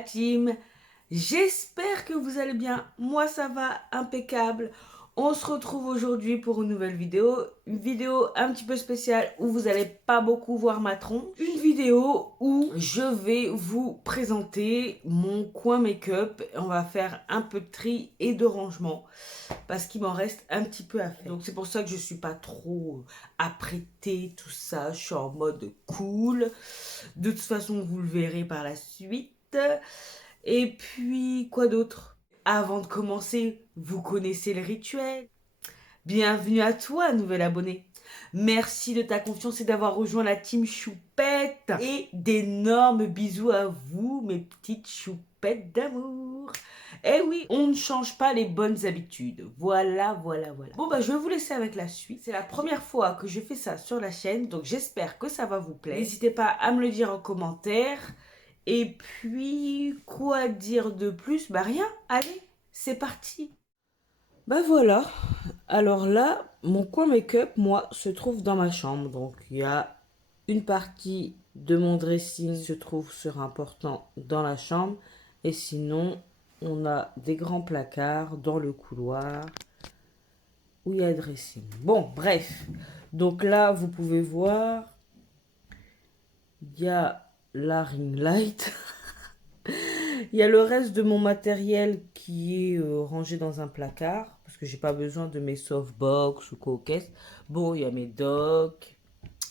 la team. J'espère que vous allez bien. Moi, ça va impeccable. On se retrouve aujourd'hui pour une nouvelle vidéo. Une vidéo un petit peu spéciale où vous n'allez pas beaucoup voir ma tronche. Une vidéo où je vais vous présenter mon coin make-up. On va faire un peu de tri et de rangement parce qu'il m'en reste un petit peu à faire. Donc c'est pour ça que je suis pas trop apprêtée, tout ça. Je suis en mode cool. De toute façon, vous le verrez par la suite. Et puis, quoi d'autre? Avant de commencer, vous connaissez le rituel. Bienvenue à toi, nouvel abonné. Merci de ta confiance et d'avoir rejoint la team Choupette. Et d'énormes bisous à vous, mes petites choupettes d'amour. Eh oui, on ne change pas les bonnes habitudes. Voilà. Bon, bah, je vais vous laisser avec la suite. C'est la première fois que je fais ça sur la chaîne, donc j'espère que ça va vous plaire. N'hésitez pas à me le dire en commentaire. Et puis, quoi dire de plus? Bah rien, allez, c'est parti. Bah voilà, alors là, mon coin make-up, moi, se trouve dans ma chambre. Donc, il y a une partie de mon dressing qui se trouve sur un portant dans la chambre. Et sinon, on a des grands placards dans le couloir où il y a le dressing. Bon, bref. Donc là, vous pouvez voir, il y a la ring light. Il y a le reste de mon matériel qui est rangé dans un placard parce que j'ai pas besoin de mes softbox ou coquettes. Bon, il y a mes docks,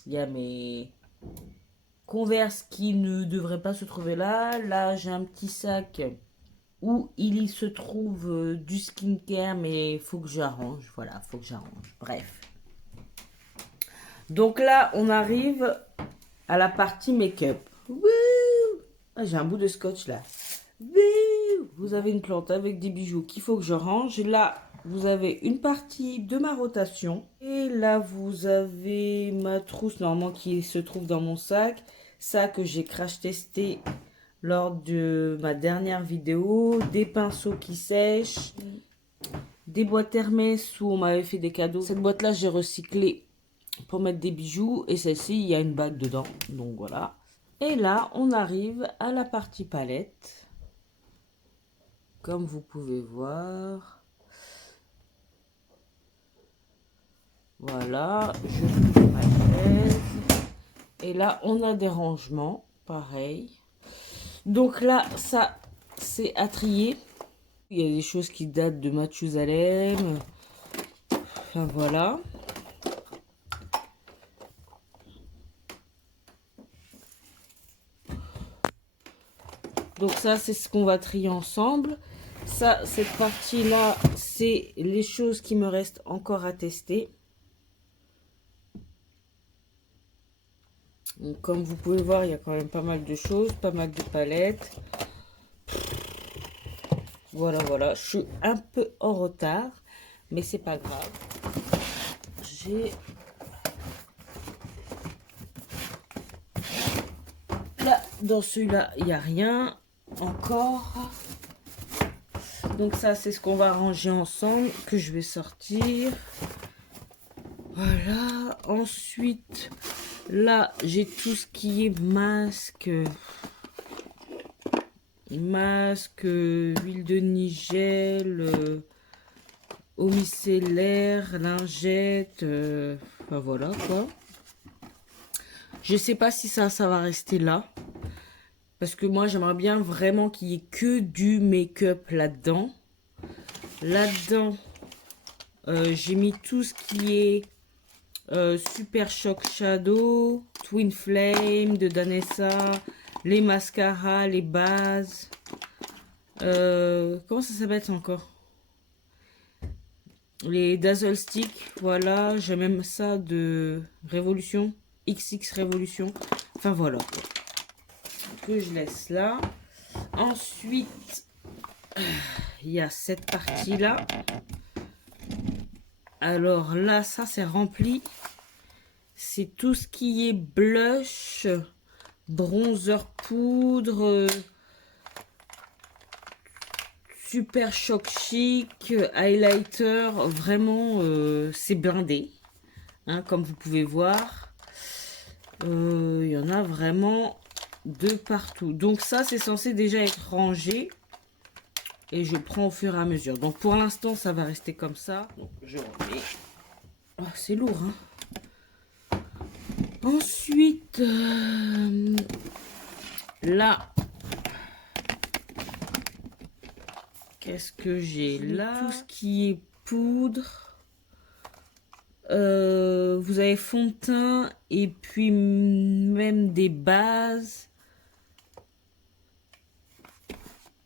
il y a mes Converse qui ne devraient pas se trouver là. Là, j'ai un petit sac où il y se trouve du skincare, mais il faut que j'arrange. Voilà, faut que j'arrange. Bref. Donc là, on arrive à la partie make-up. Ah, j'ai un bout de scotch là. Vous avez une plante avec des bijoux qu'il faut que je range. Là, vous avez une partie de ma rotation. Et là, vous avez ma trousse normalement qui se trouve dans mon sac. Ça que j'ai crash testé lors de ma dernière vidéo. Des pinceaux qui sèchent. Des boîtes Hermès où on m'avait fait des cadeaux. Cette boîte-là, j'ai recyclé pour mettre des bijoux. Et celle-ci, il y a une bague dedans. Donc voilà. Et là, on arrive à la partie palette. Comme vous pouvez voir. Voilà, je trouve ma chaise. Et là, on a des rangements, pareil. Donc là, ça, c'est à trier. Il y a des choses qui datent de Mathusalem. Enfin, voilà. Donc ça, c'est ce qu'on va trier ensemble. Ça, cette partie-là, c'est les choses qui me restent encore à tester. Donc, comme vous pouvez voir, il y a quand même pas mal de choses, pas mal de palettes. Voilà. Je suis un peu en retard, mais c'est pas grave. Là, dans celui-là, il n'y a rien encore. Donc ça, c'est ce qu'on va ranger ensemble, que je vais sortir. Voilà. Ensuite, là, j'ai tout ce qui est masque, huile de nigel, eau micellaire, lingettes, enfin voilà quoi. Je sais pas si ça va rester là. Parce que moi, j'aimerais bien vraiment qu'il y ait que du make-up là-dedans. Là-dedans, j'ai mis tout ce qui est Super Shock Shadow, Twin Flame de Danessa, les mascaras, les bases. Comment ça s'appelle encore? Les Dazzle Stick, voilà. J'ai même ça de Révolution, XX Révolution. Enfin voilà. Que je laisse là. Ensuite, il y a cette partie là. Alors là, ça c'est rempli. C'est tout ce qui est blush, bronzer poudre, super choc chic, highlighter. Vraiment, c'est blindé. Hein, comme vous pouvez voir. Il y en a vraiment de partout. Donc ça, c'est censé déjà être rangé. Et je prends au fur et à mesure. Donc pour l'instant, ça va rester comme ça. Donc je remets. Oh, c'est lourd, hein. Ensuite, là, qu'est-ce que j'ai là? Tout ce qui est poudre. Vous avez fond de teint et puis même des bases.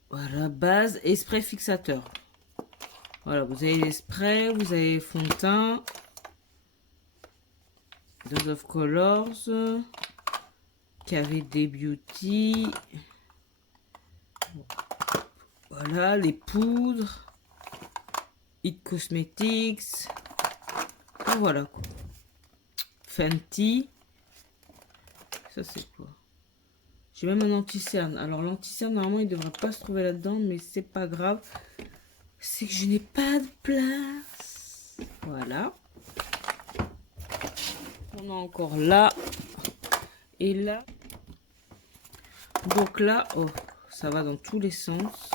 Voilà, base et spray fixateur. Voilà, vous avez les sprays, vous avez fond de teint. Dose of Colors. KVD Beauty. Voilà, les poudres. It Cosmetics. Et voilà quoi. Fenty. Ça c'est quoi? J'ai même un anti-cerne. Alors l'anti-cerne, normalement, il ne devrait pas se trouver là-dedans, mais c'est pas grave. C'est que je n'ai pas de place. Voilà. On a encore là. Et là. Donc là, oh, ça va dans tous les sens.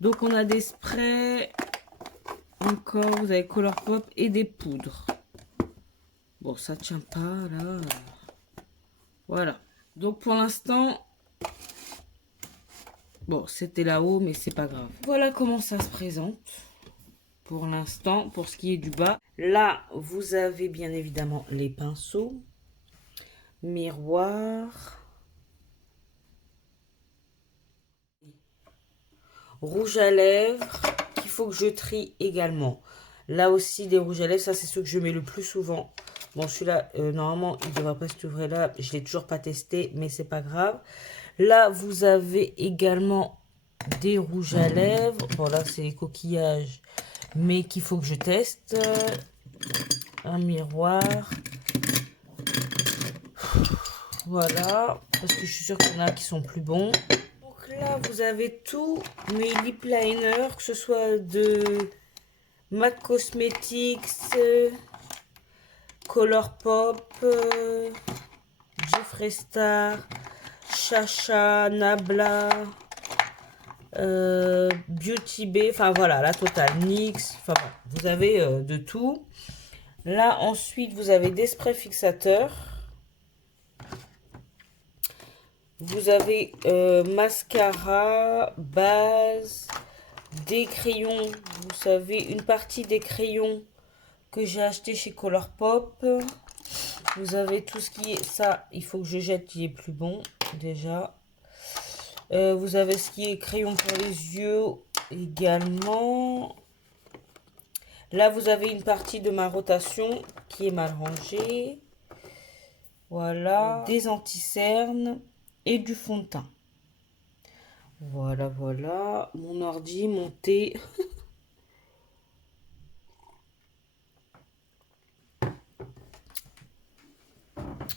Donc on a des sprays. Encore, vous avez Colourpop et des poudres. Bon, ça tient pas là. Voilà. Donc pour l'instant, bon, c'était là-haut, mais c'est pas grave. Voilà comment ça se présente pour l'instant, pour ce qui est du bas. Là, vous avez bien évidemment les pinceaux, miroir, rouge à lèvres, qu'il faut que je trie également. Là aussi, des rouges à lèvres, ça c'est ceux que je mets le plus souvent. Bon, celui-là, normalement, il ne devrait pas se ouvrir là. Je ne l'ai toujours pas testé, mais c'est pas grave. Là, vous avez également des rouges à lèvres. Bon, là, c'est les coquillages, mais qu'il faut que je teste. Un miroir. Voilà, parce que je suis sûre qu'il y en a qui sont plus bons. Donc là, vous avez tous mes lip liners, que ce soit de MAC Cosmetics, Colourpop, Jeffree Star, Chacha, Nabla, Beauty Bay, enfin voilà, la totale, NYX, enfin bon, vous avez de tout. Là, ensuite, vous avez des sprays fixateurs. Vous avez mascara, base, des crayons. Vous savez, une partie des crayons que j'ai acheté chez Colourpop. Vous avez tout ce qui est... Ça, il faut que je jette, il est plus bon, déjà. Vous avez ce qui est crayon pour les yeux également. Là, vous avez une partie de ma rotation qui est mal rangée. Voilà. Des anti-cernes et du fond de teint. Voilà, voilà. Mon ordi, mon thé.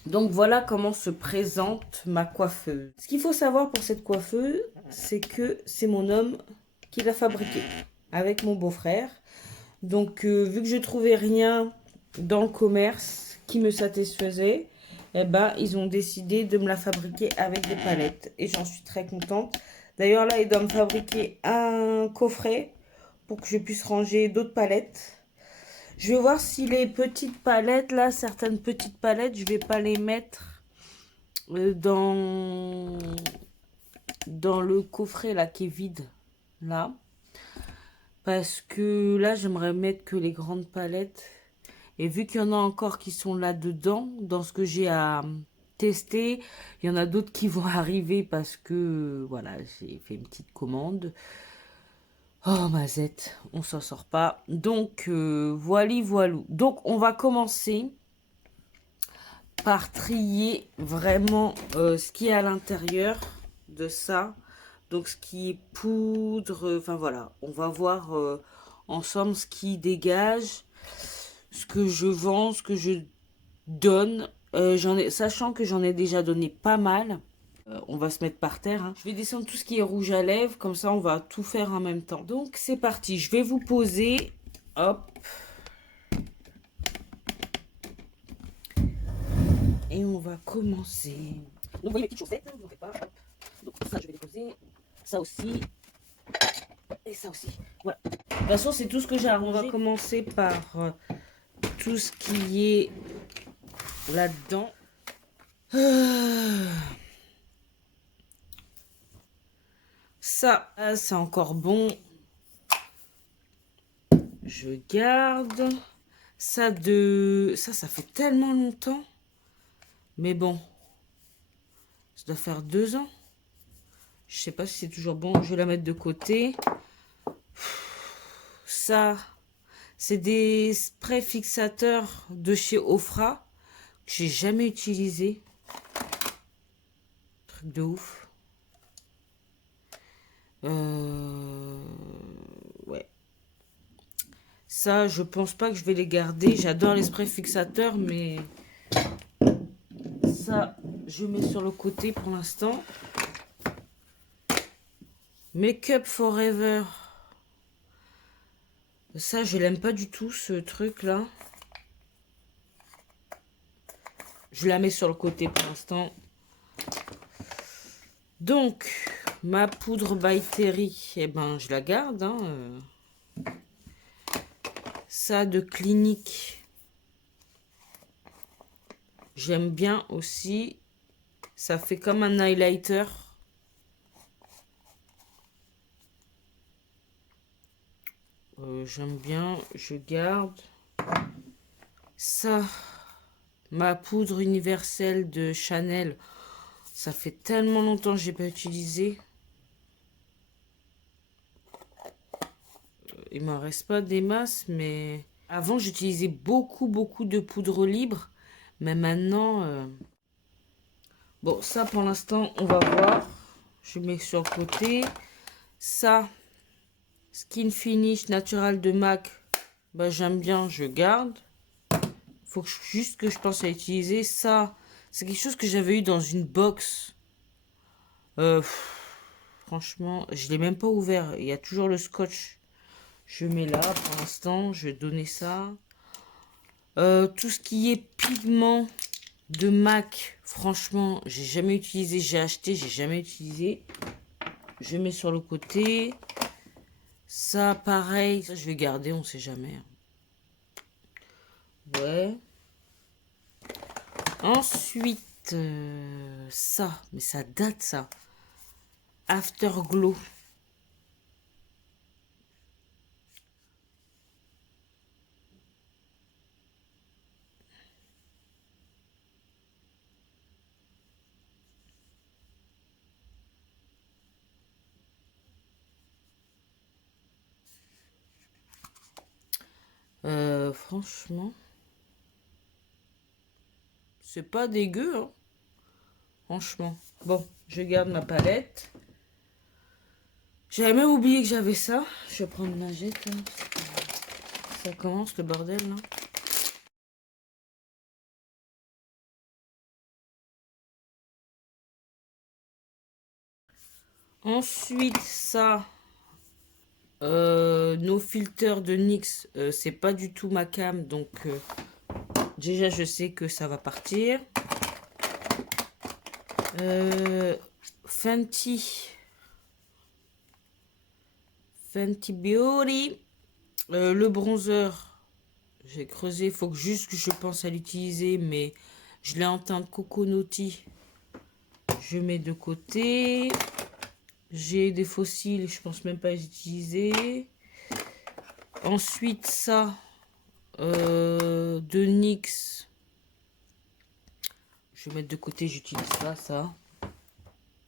Donc voilà comment se présente ma coiffeuse. Ce qu'il faut savoir pour cette coiffeuse, c'est que c'est mon homme qui l'a fabriquée avec mon beau-frère. Donc vu que je trouvais rien dans le commerce qui me satisfaisait, eh ben, ils ont décidé de me la fabriquer avec des palettes. Et j'en suis très contente. D'ailleurs là, ils doivent me fabriquer un coffret pour que je puisse ranger d'autres palettes. Je vais voir si les petites palettes, là, certaines petites palettes, je vais pas les mettre dans le coffret, là, qui est vide, là. Parce que là, j'aimerais mettre que les grandes palettes. Et vu qu'il y en a encore qui sont là-dedans, dans ce que j'ai à tester, il y en a d'autres qui vont arriver parce que, voilà, j'ai fait une petite commande. Oh, mazette, on s'en sort pas. Donc, voilà, voilà. Donc, on va commencer par trier vraiment ce qui est à l'intérieur de ça. Donc, ce qui est poudre, enfin voilà. On va voir ensemble ce qui dégage, ce que je vends, ce que je donne. Sachant que j'en ai déjà donné pas mal. On va se mettre par terre. Hein. Je vais descendre tout ce qui est rouge à lèvres. Comme ça, on va tout faire en même temps. Donc, c'est parti. Je vais vous poser. Hop. Et on va commencer. Donc, vous voyez mes petites chaussettes, vous n'en faites pas. Hop. Donc, ça, je vais déposer. Ça aussi. Et ça aussi. Voilà. De toute façon, c'est tout ce que j'ai arrangé. On va commencer par tout ce qui est là-dedans. Ça, c'est encore bon. Je garde. Ça, ça fait tellement longtemps. Mais bon. Ça doit faire 2 ans. Je sais pas si c'est toujours bon. Je vais la mettre de côté. Ça, c'est des sprays fixateurs de chez Ofra que j'ai jamais utilisé. Truc de ouf. Ouais. Ça, je pense pas que je vais les garder. J'adore les sprays fixateurs, mais ça, je mets sur le côté pour l'instant. Make Up Forever. Ça, je l'aime pas du tout, ce truc-là. Je la mets sur le côté pour l'instant. Donc, ma poudre by Terry, eh ben, je la garde. Hein. Ça, de Clinique. J'aime bien aussi. Ça fait comme un highlighter. J'aime bien. Je garde. Ça, ma poudre universelle de Chanel. Ça fait tellement longtemps que j'ai pas utilisé. Il m'en reste pas des masses, mais avant j'utilisais beaucoup de poudre libre. Mais maintenant, bon, ça pour l'instant, on va voir. Je mets sur le côté. Ça, Skin Finish Natural de MAC, bah, j'aime bien, je garde. Faut juste que je pense à utiliser. Ça, c'est quelque chose que j'avais eu dans une box. Franchement, je l'ai même pas ouvert. Il y a toujours le scotch. Je mets là pour l'instant. Je vais donner ça. Tout ce qui est pigment de MAC, franchement, j'ai jamais utilisé. J'ai acheté, j'ai jamais utilisé. Je mets sur le côté. Ça, pareil. Ça, je vais garder, on sait jamais. Ouais. Ensuite, ça. Mais ça date, ça. Afterglow. Franchement, c'est pas dégueu, hein. Franchement. Bon, je garde ma palette. J'avais même oublié que j'avais ça. Je vais prendre ma jette. Hein, ça commence le bordel, là. Ensuite, ça. Nos filters de NYX. C'est pas du tout ma cam. Donc, déjà, je sais que ça va partir. Fenty Beauty. Le bronzer. J'ai creusé. Il faut que juste que je pense à l'utiliser. Mais je l'ai en teinte coconutty. Je mets de côté. J'ai des fossiles. Je pense même pas les utiliser. Ensuite, ça. De NYX. Je vais mettre de côté. J'utilise pas ça.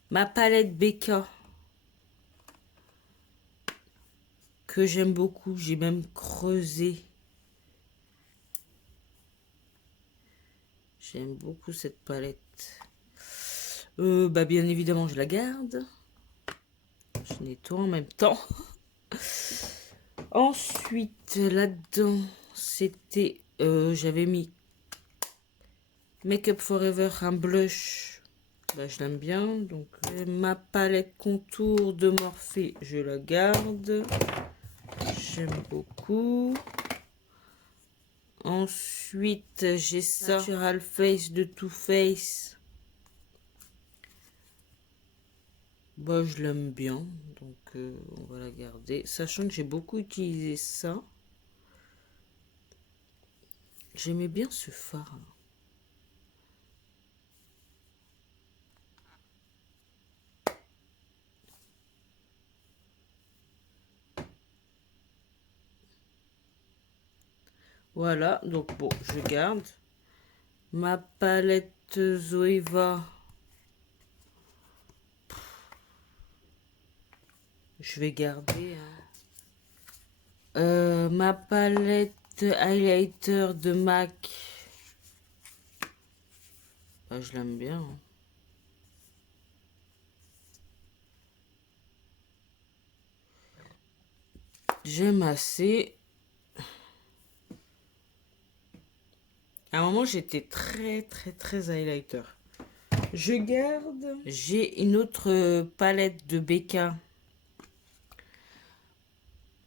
Ma palette BK. Que j'aime beaucoup. J'ai même creusé. J'aime beaucoup cette palette. Bah bien évidemment, je la garde. Je nettoie en même temps. Ensuite, là-dedans, c'était... j'avais mis Make Up Forever, un blush. Bah, je l'aime bien. Donc, ma palette contour de Morphe, je la garde. J'aime beaucoup. Ensuite, j'ai ça. Natural Face de Too Faced. Bah, je l'aime bien, donc on va la garder. Sachant que j'ai beaucoup utilisé ça. J'aimais bien ce fard. Voilà, donc bon, je garde. Ma palette Zoeva. Je vais garder. Hein. Ma palette highlighter de MAC. Bah, je l'aime bien. Hein. J'aime assez. À un moment, j'étais très highlighter. Je garde. J'ai une autre palette de BK.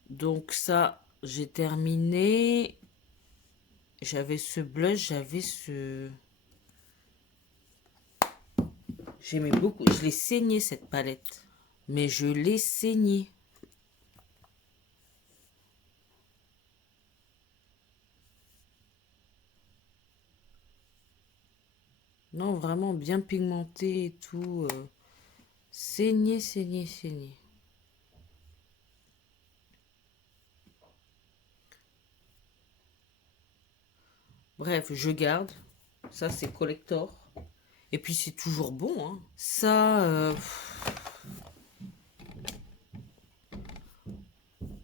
Donc ça, j'ai terminé. J'avais ce blush, j'avais ce... J'aimais beaucoup. Je l'ai saigné cette palette. Mais je l'ai saignée. Non, vraiment bien pigmenté et tout. Saigné. Bref, je garde. Ça, c'est collector. Et puis, c'est toujours bon. Hein. Ça,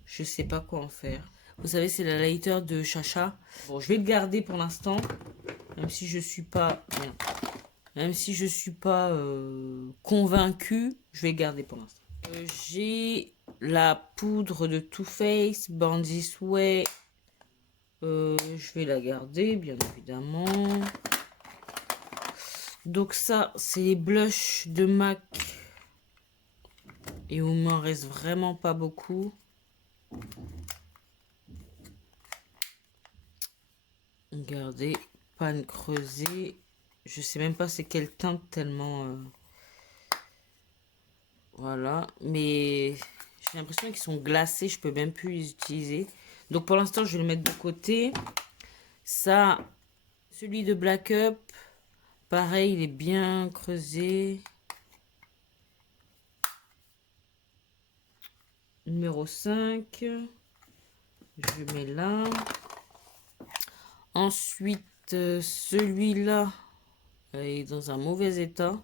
je sais pas quoi en faire. Vous savez, c'est la lighter de Chacha. Bon, je vais le garder pour l'instant. Même si je suis pas... Même si je suis pas convaincue, je vais garder pour l'instant. J'ai la poudre de Too Faced, Born This Way. Je vais la garder, bien évidemment. Donc ça, c'est les blushs de MAC. Et il m'en reste vraiment pas beaucoup. Regardez, panne creusée. Je sais même pas c'est quelle teinte tellement... Voilà, mais j'ai l'impression qu'ils sont glacés, je peux même plus les utiliser. Donc pour l'instant, je vais le mettre de côté. Ça, celui de Black Up, pareil, il est bien creusé. Numéro 5. Je mets là. Ensuite, celui-là est dans un mauvais état.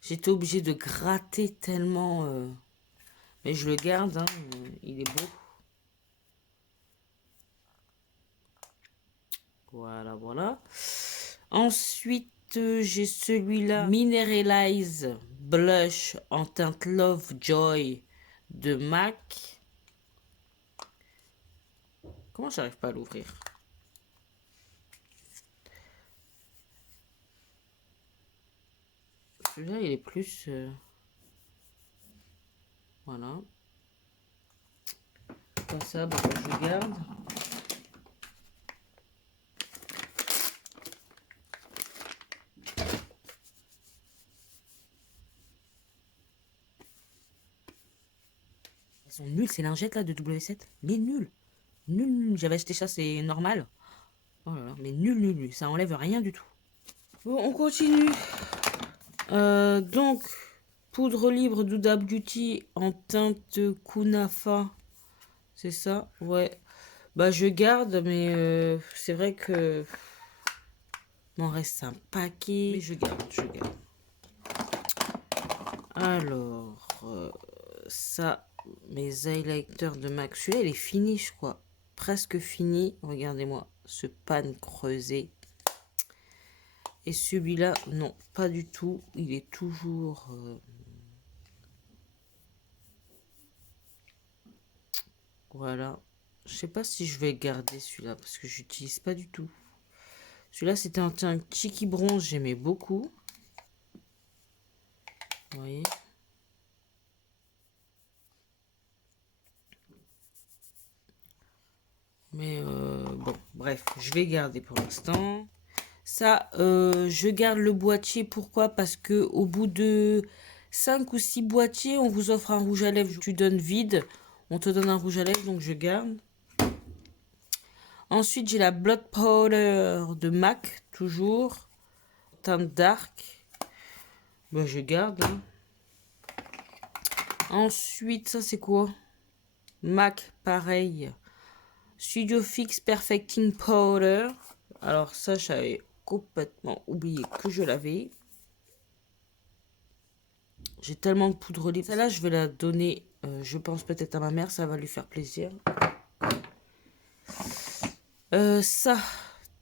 J'étais obligée de gratter tellement... Mais je le garde, hein, il est beau. Voilà. Ensuite, j'ai celui-là, Mineralize Blush en teinte Love Joy de MAC. Comment j'arrive pas à l'ouvrir? Celui-là, il est plus... Voilà. Comme ça, bah, je garde. Elles sont nulles, ces lingettes là de W7. Mais nulles. Nul. J'avais acheté ça, c'est normal. Oh là là, mais nul. Ça enlève rien du tout. Bon, on continue. Donc, poudre libre d'Huda Beauty en teinte Kunafa. C'est ça? Ouais. Bah, je garde, mais c'est vrai que... Il m'en reste un paquet. Mais je garde. Alors, ça, mes highlighters de MAC. Celui-là, il est fini, je crois. Presque fini. Regardez-moi, ce pan creusé. Et celui-là, non, pas du tout. Il est toujours... Voilà. Je sais pas si je vais garder celui-là parce que j'utilise pas du tout. Celui-là, c'était un teint Cheeky Bronze. J'aimais beaucoup. Vous voyez? Mais bon, bref, je vais garder pour l'instant. Ça, je garde le boîtier. Pourquoi? Parce que au bout de 5 ou 6 boîtiers, on vous offre un rouge à lèvres. Tu donnes vide, on te donne un rouge à lèvres, donc je garde. Ensuite, j'ai la Blood Powder de MAC, toujours. Teinte dark. Ben, je garde. Hein. Ensuite, ça c'est quoi? MAC, pareil. Studio Fix Perfecting Powder. Alors ça, j'avais complètement oublié que je l'avais. J'ai tellement de poudre libre. Celle-là, je vais la donner, je pense peut-être à ma mère. Ça va lui faire plaisir. Ça,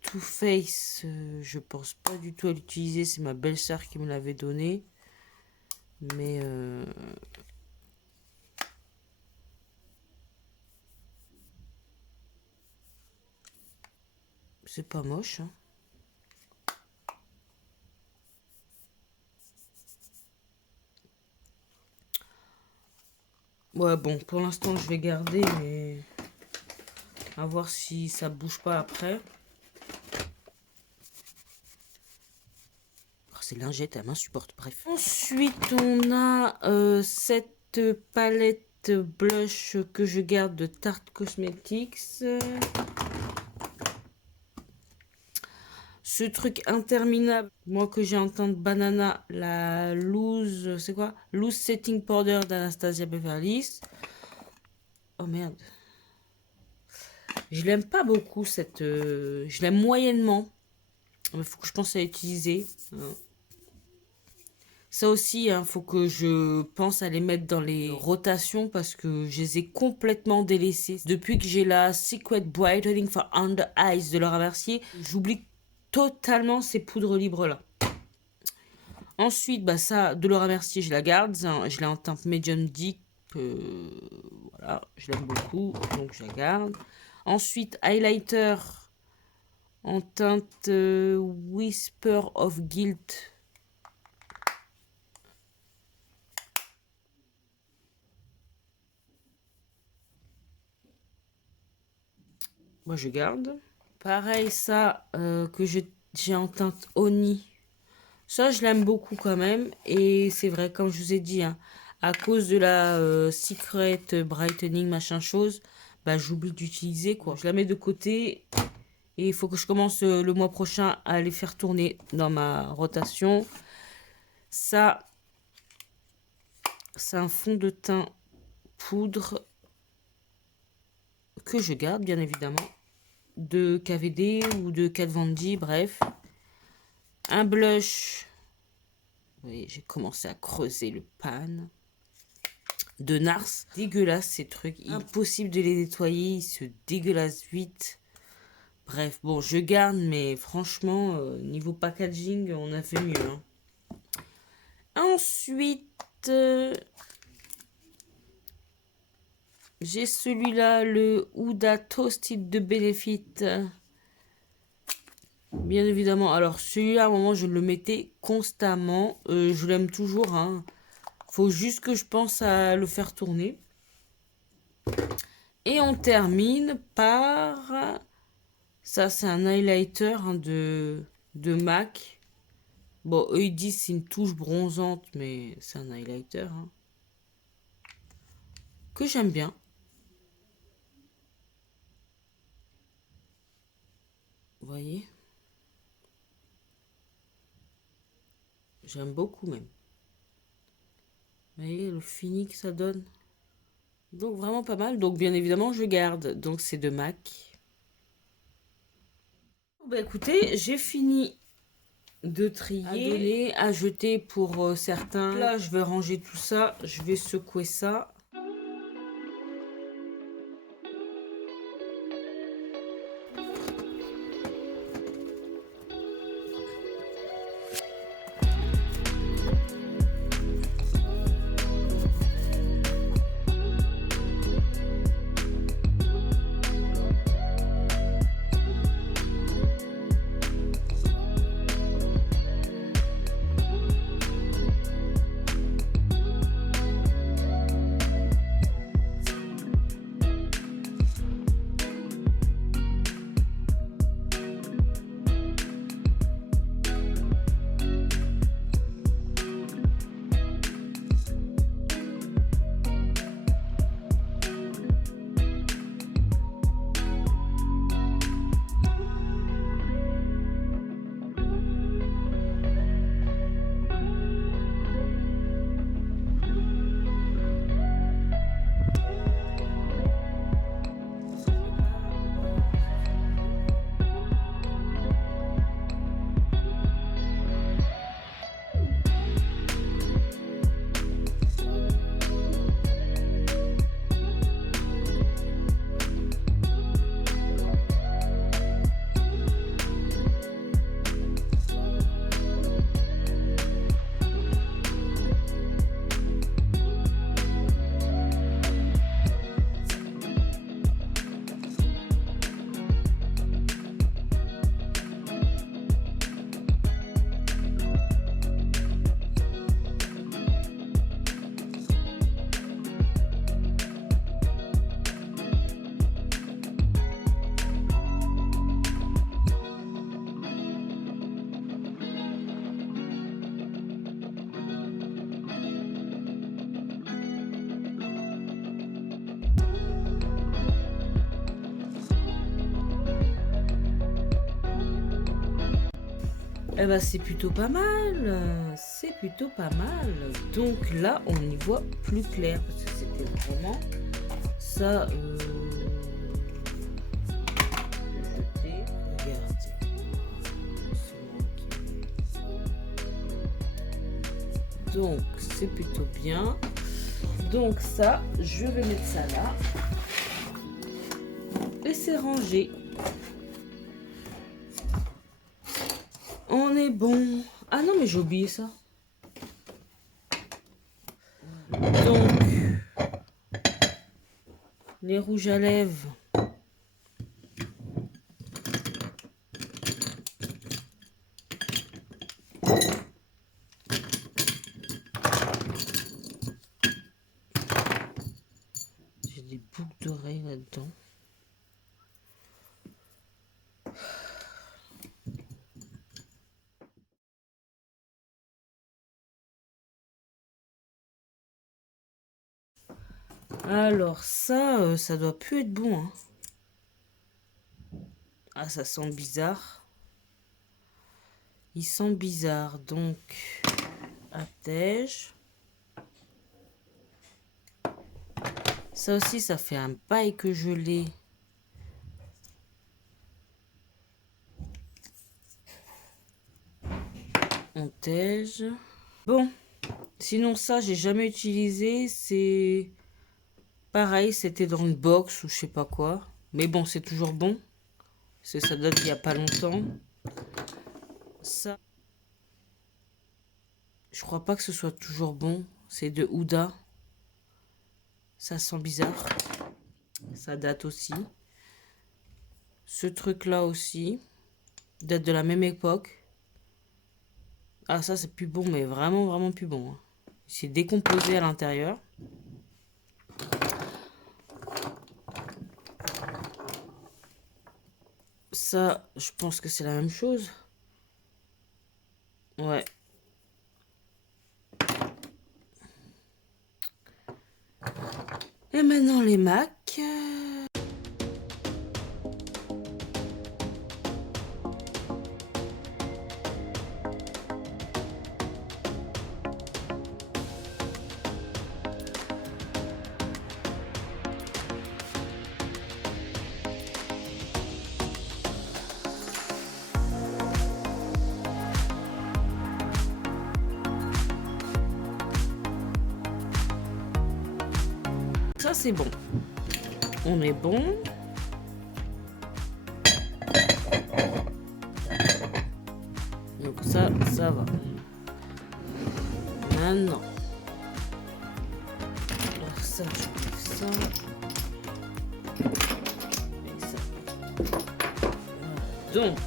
Too Faced, je pense pas du tout à l'utiliser. C'est ma belle-sœur qui me l'avait donné. Mais... c'est pas moche. Hein. Ouais, bon, pour l'instant, je vais garder, mais... à voir si ça bouge pas après. Oh, ces lingettes, elles m'insupportent. Bref. Ensuite, on a cette palette blush que je garde de Tarte Cosmetics. Ce truc interminable, moi que j'ai en teinte banana, la loose, c'est quoi? Loose Setting Powder d'Anastasia Beverly Hills. Oh merde. Je l'aime pas beaucoup cette... je l'aime moyennement. Il faut que je pense à l'utiliser. Ça aussi, il faut que je pense à les mettre dans les rotations parce que je les ai complètement délaissés. Depuis que j'ai la Secret Brightening for Under Eyes de Laura Mercier, j'oublie totalement ces poudres libres là. Ensuite, bah ça, de Laura Mercier, je la garde. Je l'ai en teinte medium deep. Voilà, je l'aime beaucoup, donc je la garde. Ensuite, highlighter en teinte Whisper of Guilt. Moi, je garde. Pareil, ça, que j'ai en teinte Oni. Ça, je l'aime beaucoup quand même. Et c'est vrai, comme je vous ai dit, hein, à cause de la Secret Brightening, machin chose, bah, j'oublie d'utiliser, quoi. Je la mets de côté. Et il faut que je commence le mois prochain à les faire tourner dans ma rotation. Ça, c'est un fond de teint poudre que je garde, bien évidemment. De KVD ou de Kat Von D, bref. Un blush. Vous voyez, j'ai commencé à creuser le pan. De Nars. Dégueulasse ces trucs. Impossible de les nettoyer. Ils se dégueulassent vite. Bref, bon, je garde, mais franchement, niveau packaging, on a fait mieux. Hein. Ensuite, j'ai celui-là, le Huda Toasted de Benefit. Bien évidemment. Alors, celui-là, à un moment, je le mettais constamment. Je l'aime toujours. Hein. Faut juste que je pense à le faire tourner. Et on termine par... ça, c'est un highlighter hein, de MAC. Bon, eux, ils disent c'est une touche bronzante, mais c'est un highlighter. Hein, que j'aime bien. Vous voyez? J'aime beaucoup même. Vous voyez le fini que ça donne? Donc vraiment pas mal. Donc bien évidemment je garde. Donc c'est de MAC. Bah écoutez, j'ai fini de trier, à donner, à jeter pour certains. Là je vais ranger tout ça. Je vais secouer ça. Eh ben, c'est plutôt pas mal. C'est plutôt pas mal. Donc là, on y voit plus clair. Parce que c'était vraiment ça. Jeter. Regardez. Donc, c'est plutôt bien. Donc ça, je vais mettre ça là. Et c'est rangé. On est bon. Ah non, mais j'ai oublié ça. Donc, les rouges à lèvres. J'ai des boucles d'oreilles là-dedans. Alors ça, ça doit plus être bon, hein. Ah, ça sent bizarre. Il sent bizarre, donc attège. Ça aussi, ça fait un bail que je l'ai. On tège. Bon, sinon ça, j'ai jamais utilisé. C'est pareil, c'était dans une box ou je sais pas quoi. Mais bon, c'est toujours bon. Parce que ça date d'il y a pas longtemps. Ça, je crois pas que ce soit toujours bon. C'est de Huda. Ça sent bizarre. Ça date aussi. Ce truc-là aussi. Date de la même époque. Ah, ça, c'est plus bon, mais vraiment, vraiment plus bon. Hein. C'est décomposé à l'intérieur. Ça, je pense que c'est la même chose. Ouais. Et maintenant, les Macs. Ça, c'est bon. On est bon. Donc ça va. Maintenant. Alors ça, je mets ça. Et ça. Voilà. Donc.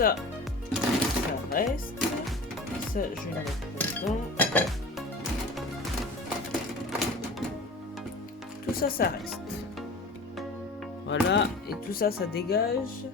ça, ça reste. Ça, je le mets dedans. Tout ça, ça reste. Voilà, et tout ça, ça dégage.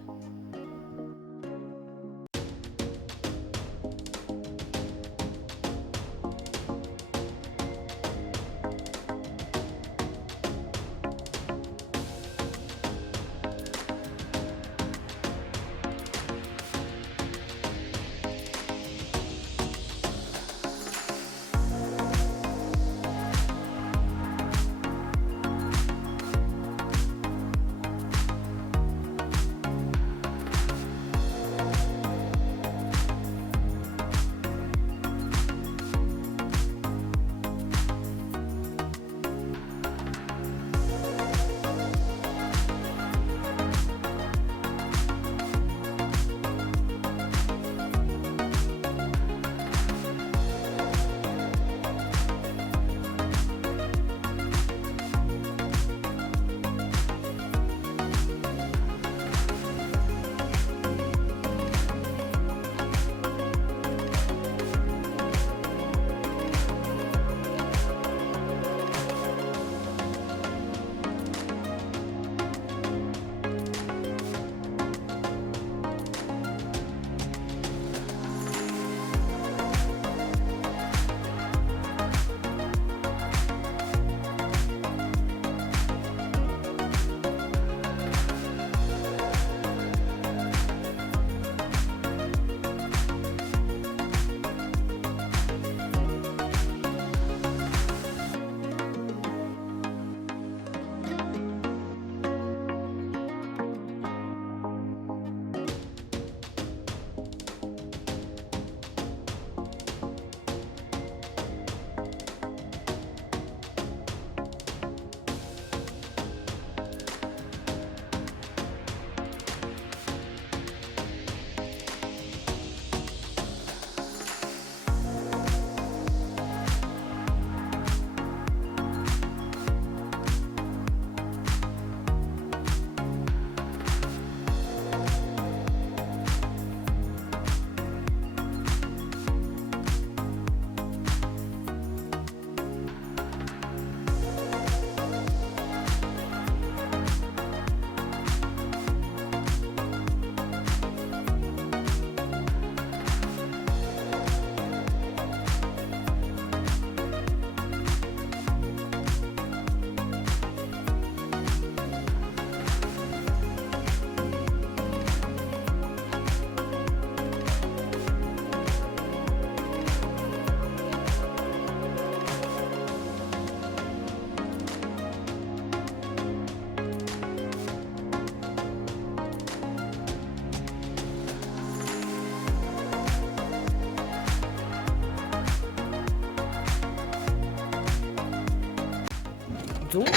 Donc,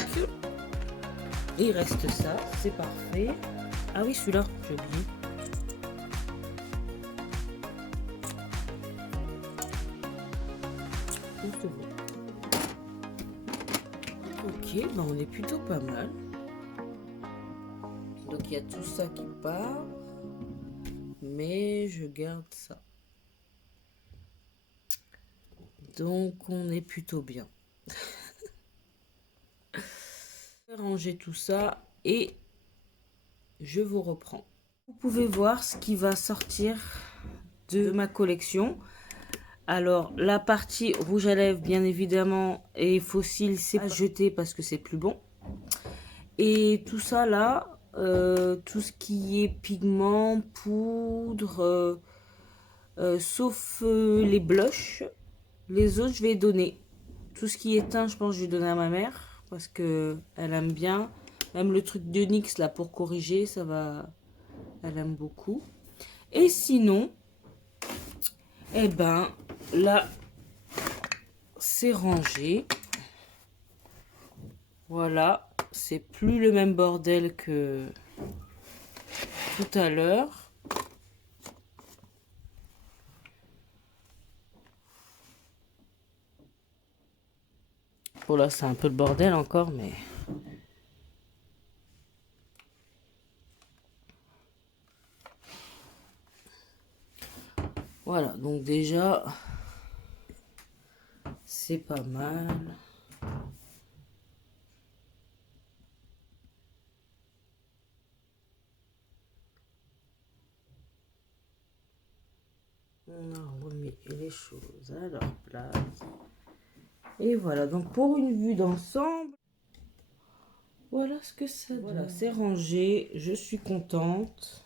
il reste ça, c'est parfait. Ah oui, celui-là, j'ai oublié. Ok, ben on est plutôt pas mal. Donc il y a tout ça qui part, mais je garde ça. Donc on est plutôt bien. Je vais ranger tout ça et je vous reprends. Vous pouvez voir ce qui va sortir de ma collection. Alors la partie rouge à lèvres bien évidemment et fossile, c'est à jeter parce que c'est plus bon. Et tout ça là, tout ce qui est pigments, poudre, sauf les blushs, les autres je vais donner. Tout ce qui est teint, je pense que je vais donner à ma mère parce que elle aime bien. Même le truc de NYX là pour corriger, ça va, elle aime beaucoup. Et sinon, eh ben là c'est rangé. Voilà, c'est plus le même bordel que tout à l'heure. Bon là c'est un peu le bordel encore, mais Voilà, donc déjà, c'est pas mal. On a remis les choses à leur place. Et voilà, donc pour une vue d'ensemble, voilà ce que ça donne. Voilà, c'est rangé, je suis contente.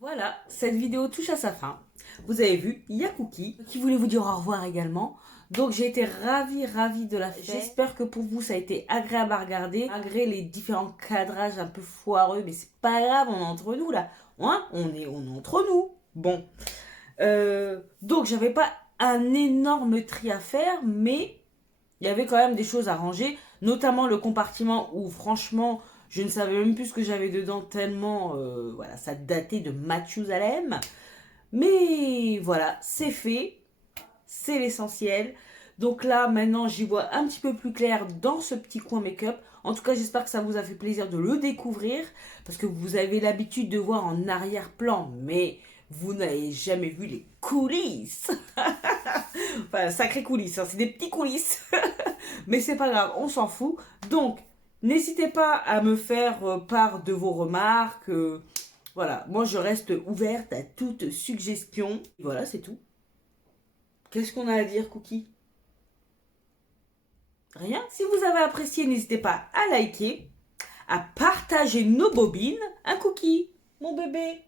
Voilà, cette vidéo touche à sa fin. Vous avez vu, il y a Cookie qui voulait vous dire au revoir également. Donc j'ai été ravie de la faire. J'espère que pour vous ça a été agréable à regarder. Malgré les différents cadrages un peu foireux, mais c'est pas grave, on est entre nous là. Hein, on est entre nous. Bon. Donc j'avais pas un énorme tri à faire, mais il y avait quand même des choses à ranger. Notamment le compartiment où franchement... Je ne savais même plus ce que j'avais dedans tellement, voilà, ça datait de Mathusalem. Mais voilà, c'est fait, c'est l'essentiel. Donc là, maintenant, j'y vois un petit peu plus clair dans ce petit coin make-up. En tout cas, j'espère que ça vous a fait plaisir de le découvrir. Parce que vous avez l'habitude de voir en arrière-plan, mais vous n'avez jamais vu les coulisses. Enfin, sacrées coulisses, hein, c'est des petits coulisses. Mais c'est pas grave, on s'en fout. Donc, n'hésitez pas à me faire part de vos remarques. Voilà, moi je reste ouverte à toute suggestion. Voilà, c'est tout. Qu'est-ce qu'on a à dire, Cookie? Rien. Si vous avez apprécié, n'hésitez pas à liker, à partager nos bobines. Un Cookie, mon bébé.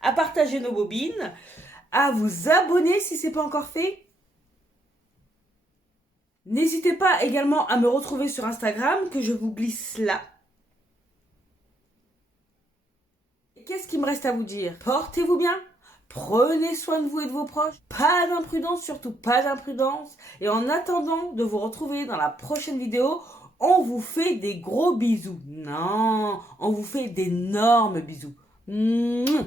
À partager nos bobines, à vous abonner si ce n'est pas encore fait. N'hésitez pas également à me retrouver sur Instagram que je vous glisse là. Qu'est-ce qu'il me reste à vous dire? Portez-vous bien, prenez soin de vous et de vos proches, pas d'imprudence, surtout pas d'imprudence. Et en attendant de vous retrouver dans la prochaine vidéo, on vous fait des gros bisous. Non, on vous fait d'énormes bisous. Mouah.